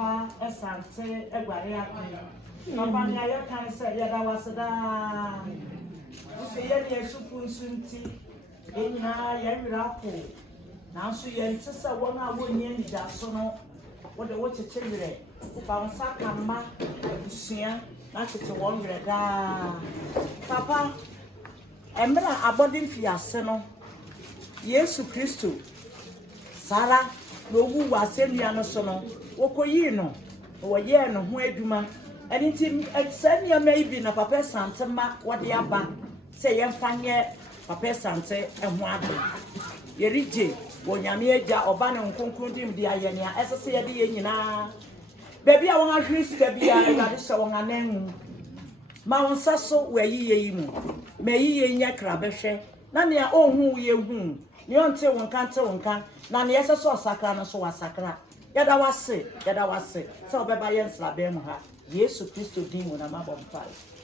Papa Asante Eguaria. Papa Nya can say Yada Wasada. You say Yadi Supun Sunti. Enya Yarapo. Now so you sister one I wouldn't yen Jasono. What the watch a children. Found Sakama, Lucia, not to one greda. Papa, Emma abodin fiaseno. Yesu Christo. Sara, no who was sending an sono. Okoyino, or ye no who eduma. And it's him and send your maybe na Papa Santa Mac what the abba. Say yan fanye Papa Santa and one. Yerije, when Yamia or Banner and concluding the Ayania, as I say, the Yenina. Baby, I want to reach baby, I got this song and name. Mount Sasso, where ye mo. May ye in your crabeshe. None your own who ye whom. You until one can't tell one can. None yes, I saw Sacrana, so was Sacra. Yet I was sick, So, Baba Yens la Bemuha. Yes, Christo Ding when I'm about 5.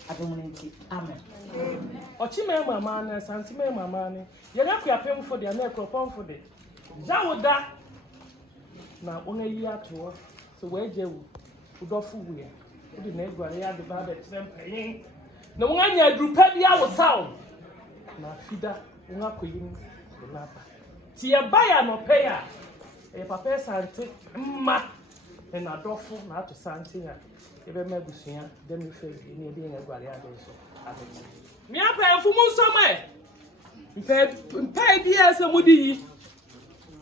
I don't want to. Amen. Ochime mama na santime mama ni ye na Akuapem for the na Akropong for the jawoda na ona yi ato so we jewu udofo wu ya udi na eguare ya de ba de trempen na won anya adrupa bia wo saw na fida won akoyin de na ba ti ye ba ya no pe ya e Papa Asante mma na adofo na ato sante ya e be mabusuya de mi fe ni e de eguare ya de so me apa fumu nsoma mpa bia se mudi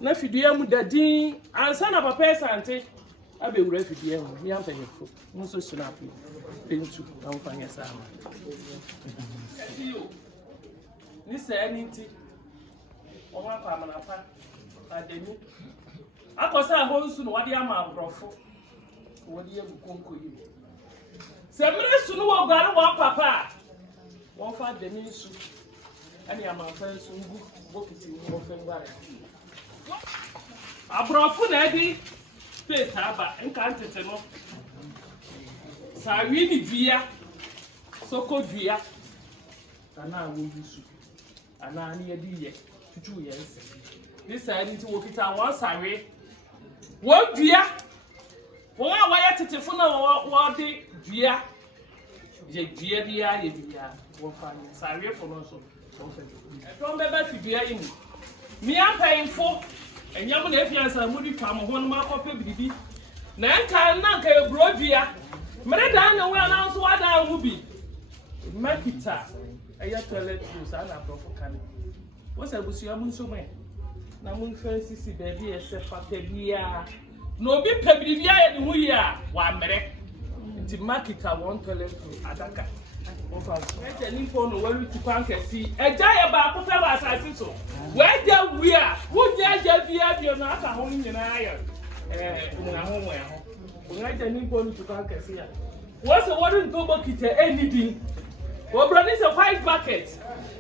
na fidua mu dadin ansa na Papa Asante abewura fidua mu me ampa yefo nso snap pentu na mfanya sama ni se aniti o ma pa amanafa adeni akosa ho nsu no wade ama abrofo wode egu konkoyi se mere sunu wo gare wo papa wọ́n fa dẹ̀mí nsu ẹni àmàfẹ́ nsu ngú bókìtì ní wọ́n fẹ́ ngbà rẹ̀. Àbúrọ̀fún náà di space àbá nǹka ntẹ̀tẹ̀ nọ. Sàwí ni dùyà, soko dùyà, àná àwọn yusu, àná ni yẹ di yẹ, tutu yẹ nsì. Ní sàá ni ti wọ́n kìtà wọ́n sàwí, wọ́n dùyà, wọ́n á wáyé tètè fún náà wọ́n di dùyà. Je dùyà bíyà yẹ dùyà. Sorry for no so. From Baba Fibia in me, I'm paying for and young Nefians and Moody come one mark of baby. Nanka, Nanka, Brodia. Meredana will announce what I will be. Makita, I have to let you, son, I'm provoking. What's a Busiamun so many? Namun fancy see baby, except for Pebia. No be Pebia and we are 1 minute. Into Makita won't tell it to Adaka. Eje ni phone welu ti kwan kesi eja ye ba ko fe wa asase so we ja wi a wo ja bia bia na aka ho nyina ayo na ho mo ya ho wo eja ni phone ti kwan kesi a wo se wo rin to bokita anything wo bro ni se white bucket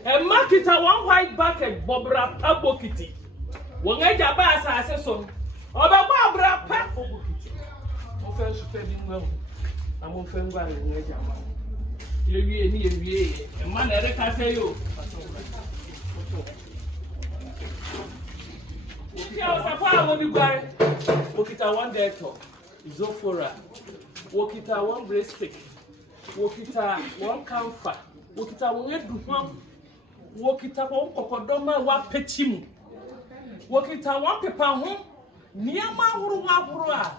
e marketer one white bucket bobra pa bokiti wo eja ba asase so oba ba bra pa bokiti wo fe su pe bi nwa na mo fe ngwa re wo eja ma Yewie ni yewie e ma na re ka se yo ya osapa wo bi gware wokita one dector izofora wokita one breaststick wokita one camphor wokita one eduham wokita one kokodoma wa pechimu wokita one pepa ho niama huru a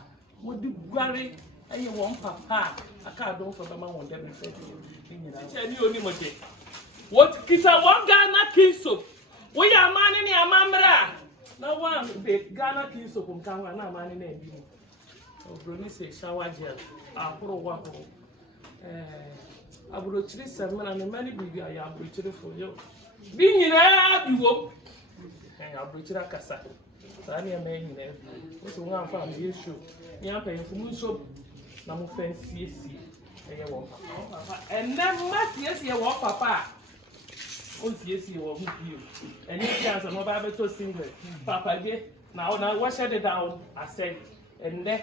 wodi gware ayi one papa aka don for bama won dem fe ni oni moje what kita one Ghana king soap we ya mani ni amamra na one the Ghana king soap nkan na mani na ebi o broni say shower gel ahoro wa ho abrochiri semana na mani bibi ya abrochiri for yo bi nyina biwo abrochiri akasa sa ni ame nyina o so nwa fa am yesu ni ampa yefu soap na mo fancy eye wo papa and then masiesi wo papa o siesi wo hu bio enye chance no ba beto single papa ge na wo shut down I said and then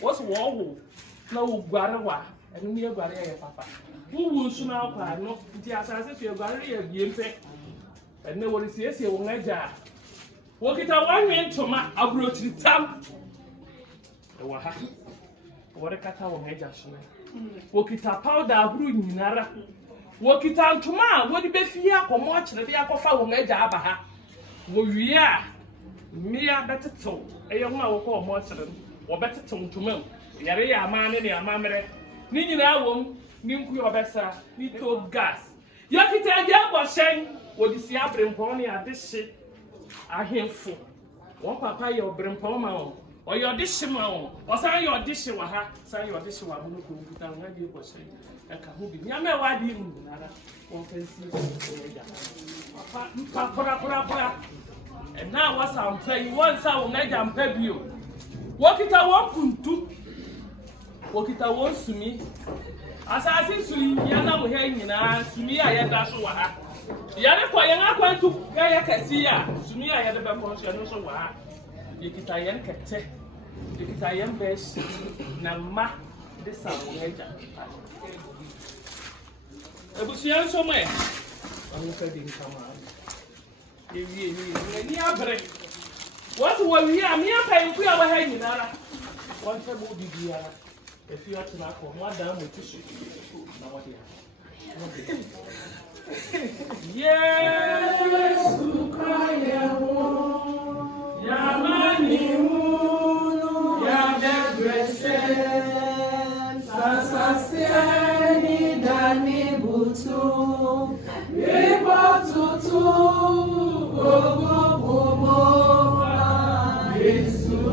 what's wo na wo gware wa enu ye gware ye papa wo nsu na akwa no nti asase so ye gware ye biempe enne wo siesi wo ngaja wo kita wanwe ntoma abrochiri tam e wa ha wɔrekata wɔn agya so wɔkita powder ahorow nyinara wɔkita ntoma a wɔde bɛfie akɔmɔ akyerɛ de akɔfa wɔn agya aba ha wɔwie a mmea bɛtetew ɛyɛ ho a wɔkɔ wɔn akyerɛ no wɔbɛtetew ntoma mu yɛre yɛ amaa ne amammerɛ ne nyinaa wɔm ne nkuyi ɔbɛsa ne to gas yɛkita agya abɔ hyɛn wɔde si abrempɔn ne adehye ahemfo wɔn papa yɛ ɔbrempɔn ma wɔn ɔyɛ ɔdehye ma wɔn ɔsan yɛ ɔdehye wɔ ha san yɛ ɔdehye wɔ abono kɔn kuta wɔn agya abɔ hyɛn ɛka ho bi nyame ɛwɔ adeɛ mu nyinara wɔn fɛn si wɔn agya papa mpa korakorakora ɛna wɔsa mpa yi wɔn nsa wɔn agya mpa bio wɔkita wɔn kuntu wɔkita wɔn sumi asase sumi yɛn nam ha nyinaa sumi a yɛda so wɔ ha yɛne kɔ yɛn akwantu yɛyɛ kɛse a sumi a yɛde bɛkɔ nso yɛn nso wɔ ha yɛkita yɛn kɛtɛ yɛkita yɛn bɛɛhyɛ na mma de sa wɔn agya abusua nso mo ɛ wɔn fɛ de nkama yɛwie ani abere wɔte wɔwie a mmea mpanyinfo a wɔha nyinara wɔn fɛ mo bibiara efi ɔtena akɔ mo adan mo ti so na wɔde ha Yesu kayewo yamani hunu yadegrese sasasieni dani butu ibo tutu gogo bobo Yesu ro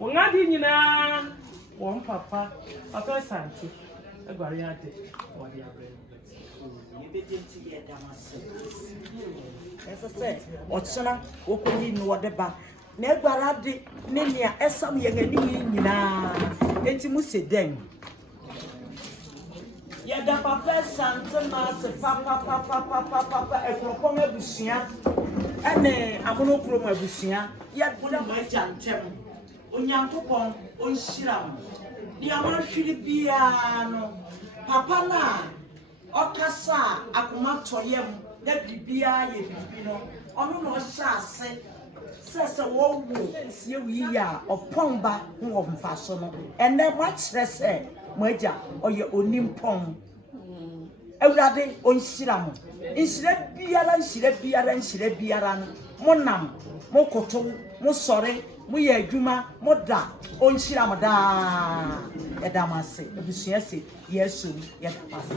Wongadi nyina won papa Asante egware ade wode abre yebegenti ye damase ese ochena wokodi no wode ba na egware ade ne nia esam ye ngani nyina enti mu se den ye da papa Asante ma se papa Akropong abusua ene amono krom abusua ye boda ma jantem Onyankopon onhyiram ni amahwiri bia no papa na okasa akoma toyem na bibia ye bibi no ono no hya ase sese wo wo sie wi ya opomba ho mfaso no ene ma kyerɛ sɛ mo agya oyɛ onimpon awurade onhyiram nhyira biara no monam mokoto mo sɔre mo yɛ adwuma mo da onhyira mo daa edamase ebusua se yesu yedamase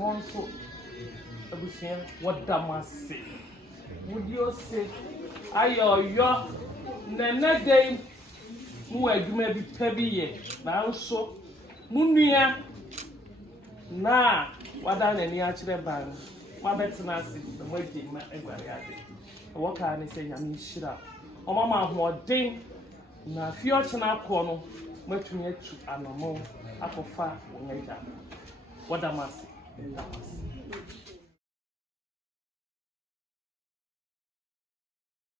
wɔn nso abusua wɔda mo ase wodi ose ayɛ ɔyɔ nɛnɛ dɛn mu wɔ adwuma bi pɛ bi yɛ nanso mu nua na wada n'ani akyerɛ ban wabɛtena ase na mo agye ma aguare ade ɛwɔ kaa ne sɛ nyame nhyira ɔma ma ahoɔden na fie ɔkyena akɔ no matumi atu anamo akɔfa wɔn agya wɔda mo ase